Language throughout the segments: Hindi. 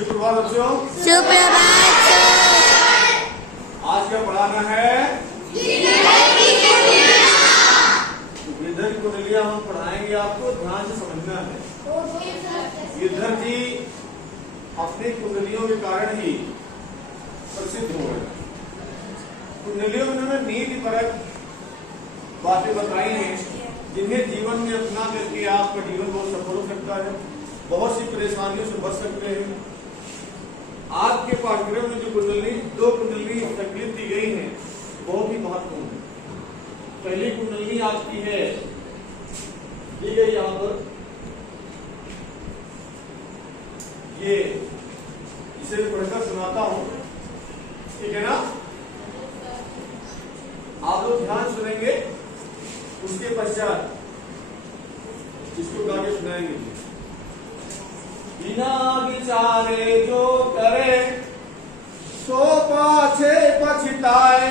सुप्रभात बच्चों। सुप्रभात सर। आज क्या पढ़ाना है? गिरधर की कुंडलियां हम पढ़ाएंगे, आपको ध्यान से समझना है। गिरधर जी अपनी कुंडलियों के कारण ही प्रसिद्ध हो गए। कुंडलियों में उन्होंने नीति परक बातें बताई हैं, जिन्हें जीवन में अपना करके आपका जीवन बहुत सफल हो सकता है, बहुत सी परेशानियों से बच सकते हैं। आपके पाठ्यक्रम में जो कुंडली, दो कुंडली संकलित की गई हैं, बहुत ही महत्वपूर्ण है। पहली कुंडली आपकी है, दी गई यहाँ पर, ये इसे पढ़कर सुनाता हूं, ठीक है ना? आप लोग ध्यान सुनेंगे, उसके पश्चात इसको आगे सुनाएंगे। बिना विचारे जो करे सो पाछे पछताए,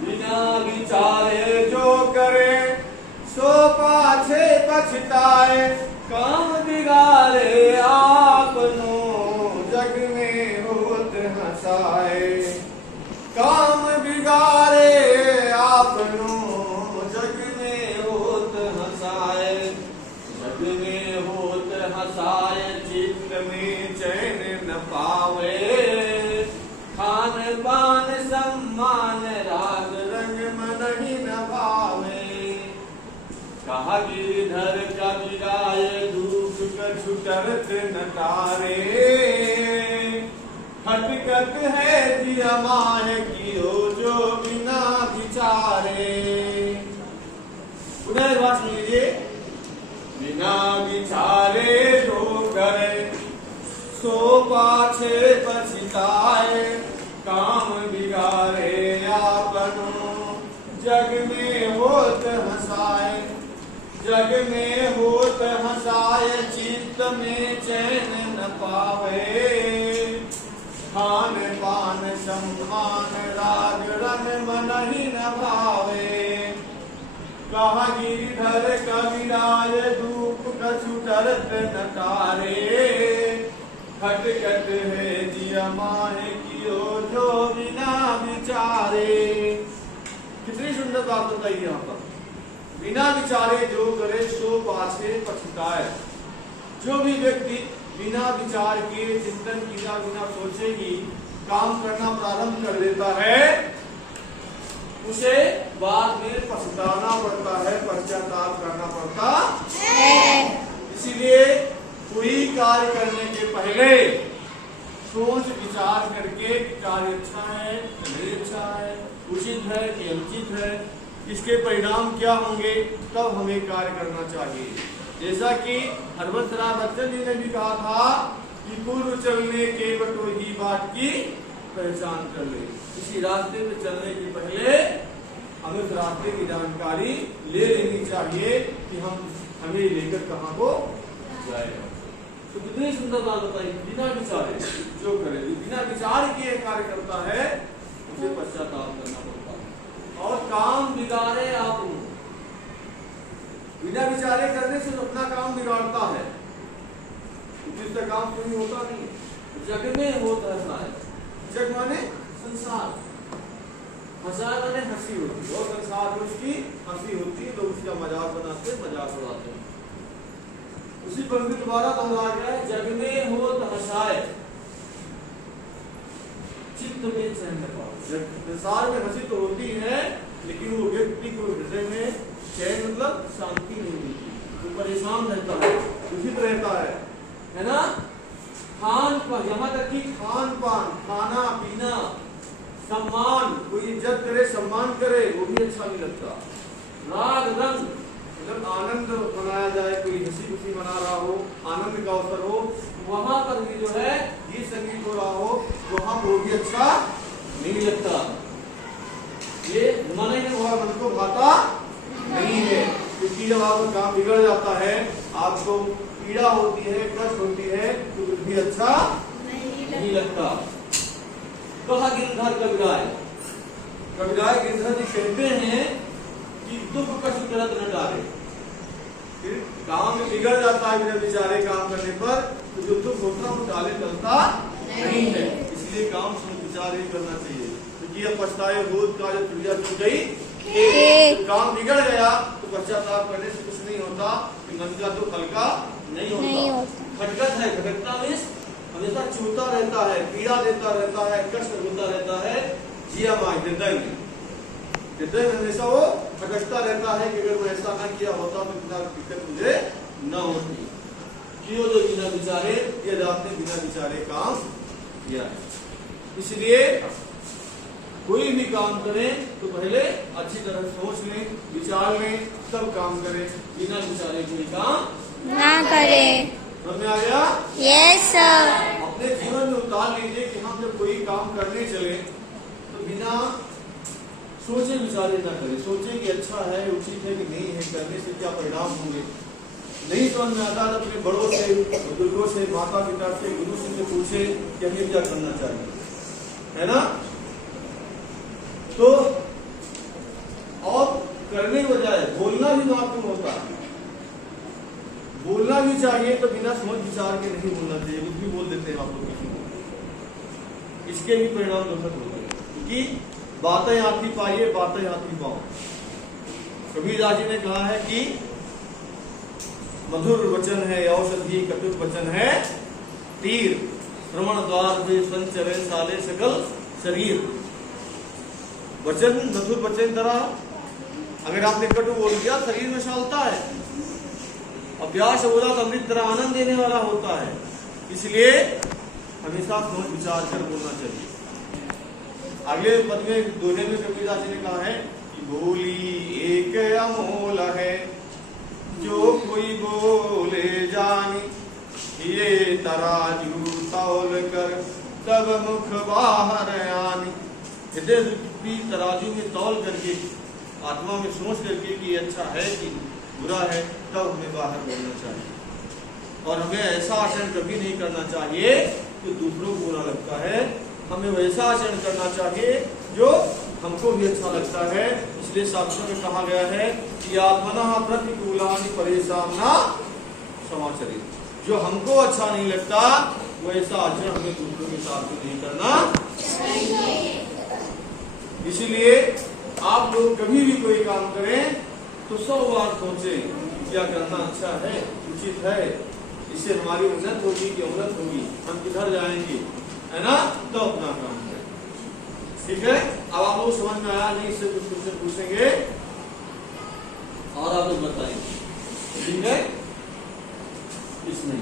बिना विचारे जो करे सो पाछे पछताए, काम बिगाड़े आपनो जग में होत हंसाए, काम बिगाड़े आपनो जग में होत हंसाए, जग में होत हंसाए, चित्त में चैन न पावे, खान पान सम्मान राग रंग मन ही न भावे, कहा गिरधर कवि गाय दुख कछु करत न तारे, खटकत है जिया माह कियो जो बिना विचारे। पुनः एक बार सुन लीजिए। बिना विचारे जो करे सो पाछे पछताए, काम बिगाड़े आपनो जग में होत हंसाए, जग में होत हंसाए, चित्त में चैन न पावे, खान पान सम्मान राग रंग मन ही न भावे, कहा गिरधर कविराज धूप कछु करत न तारे, खटकत है जिया माहे कियो जो बिना विचारे। कितनी सुंदर बात बताई यहाँ पर। बिना विचारे जो करे सो पाछे पछताए। जो भी व्यक्ति बिना विचार किए, चिंतन किया बिना सोचे ही काम करना प्रारंभ कर देता है, उसे बाद में पछताना पड़ता है, पश्चाताप करना पड़ता है। इसीलिए कोई कार्य करने के पहले सोच विचार करके कार्य अच्छा है, नहीं अच्छा है, उचित है कि अनुचित है, इसके परिणाम क्या होंगे, तब हमें कार्य करना चाहिए। जैसा कि हरवंश राय बच्चन जी ने भी कहा था कि पूर्व चलने के बटो ही बाट की पहचान कर ले। इसी रास्ते में चलने के पहले हमें उस रास्ते की जानकारी ले लेनी चाहिए कि हमें लेकर कहाँ को जाएगा। तो कितनी सुंदर बात बताई। बिना विचारे जो करे, बिना विचार किए कार्य करता है, उसे पश्चाताप करना पड़ता है। और काम बिगाड़े आप, बिना विचारे करने से अपना काम बिगाड़ता है, जिसका काम कोई होता नहीं। जग में होता है, जग माने संसार, हंसा माने हंसी होती है, और संसार में उसकी हंसी होती है, लोग उसका मजाक बनाते, मजाक उड़ाते हैं। उसी पंक्ति दोबारा दोहरा गया है, जग में होत हंसाए, चित्त में चैन न पावे। संसार में हंसी तो होती है, लेकिन वो व्यक्ति को हृदय में चैन मतलब शांति नहीं मिलती, वो परेशान रहता है, दुखित रहता है ना? खान पान, यहाँ तक कि खान पान, खाना पीना, सम्मान, कोई इज्जत करे, सम्मान करे, वो भी अच्छा नहीं लगता। राग रंग, जब आनंद मनाया जाए, कोई हंसी खुशी मना रहा हो, आनंद का अवसर हो, वहां पर भी जो है गीत संगीत हो रहा हो, वहां वो भी अच्छा नहीं लगता। ये मन ही मन को भाता नहीं है, क्योंकि जब आपका काम बिगड़ जाता है, आपको पीड़ा होती है, कष्ट होती है, तो कुछ भी अच्छा नहीं लगता। कहा गिरधर कविराय, कविराय गिरधर जी कहते हैं कि दुख कष्ट करत न डारे। फिर काम में बिगड़ जाता है बिना विचारे काम करने पर, तो जो दुख होता है वो डाले नहीं है। इसलिए काम सोच विचार ही करना चाहिए, क्योंकि यह पछताए भूत का जो क्रिया छूट गई एक। काम बिगड़ गया तो पश्चाताप करने से कुछ नहीं होता, मन का तो हल्का नहीं होता। खटकत है, खटकता मीन्स हमेशा चूता रहता है, पीड़ा देता रहता है, कष्ट होता रहता है जिया माँ हृदय में। हृदय में हमेशा वो खटकता रहता है कि अगर मैं ऐसा न किया होता तो इतना दिक्कत मुझे न होती। क्यों? जो बिना विचारे यदि आपने बिना विचारे काम किया है। इसलिए कोई भी काम करें तो पहले अच्छी तरह सोच लें, विचार लें, तब काम करें। बिना विचारे कोई काम ना करें। समझ में आ गया? Yes sir. अपने जीवन में उतार लीजिए कि हम जब कोई काम करने चले तो बिना सोचे विचारे ना करें। सोचे कि अच्छा है, उचित है कि नहीं है, करने से क्या परिणाम होंगे। नहीं समझ में आता तो अपने बड़ों से, बुजुर्गों से, माता पिता से, गुरु से पूछे कि हमें क्या करना चाहिए, है ना? तो और करने के बजाय बोलना भी महत्वपूर्ण होता है। बोलना भी चाहिए तो बिना सोच विचार के नहीं बोलना चाहिए। कुछ भी बोल देते हैं आप लोग किसी को, इसके भी परिणाम दुखद होते हैं, क्योंकि बातें हाथी पाइए, बातें हाथी पाओ। कबीरदास जी ने कहा है कि मधुर वचन है औषधि, कटु वचन है तीर, श्रवण द्वार में संचरे साले सकल शरीर। वचन मधुर वचन तरह अगर आपने कटु बोल दिया शरीर में सालता है, अभ्यास बोला तो अमृत तरह आनंद देने वाला होता है। इसलिए हमेशा सोच विचार कर बोलना चाहिए। अगले पद में दोहे में कबीरदास जी ने कहा है कि बोली एक अमोल है, जो कोई बोले जानी, ये तराजू तौल कर तब मुख बाहर आनी। हृदय रूपी तराजू में तौल करके, आत्मा में सोच करके कि अच्छा है कि बुरा है, तब हमें बाहर बोलना चाहिए। और हमें ऐसा आचरण कभी नहीं करना चाहिए जो दूसरों को बुरा लगता है। हमें वैसा आचरण करना चाहिए जो हमको भी अच्छा लगता है। इसलिए शास्त्रों में कहा गया है कि आत्मना प्रतिकूलानि परेशाना समाचरित। जो हमको अच्छा नहीं लगता वैसा आचरण हमें दूसरों के साथ नहीं करना चाहिए। इसीलिए आप लोग कभी भी कोई काम करें तो 100 बार सोचें क्या करना अच्छा है, उचित है, इससे हमारी उन्नत होगी कि अवनत होगी, हम किधर जाएंगे, है ना? तो अपना काम करें। ठीक है? अब आप लोग समझ में आया नहीं? इससे कुछ क्वेश्चन पूछेंगे और आप लोग बताएंगे। ठीक है? इसमें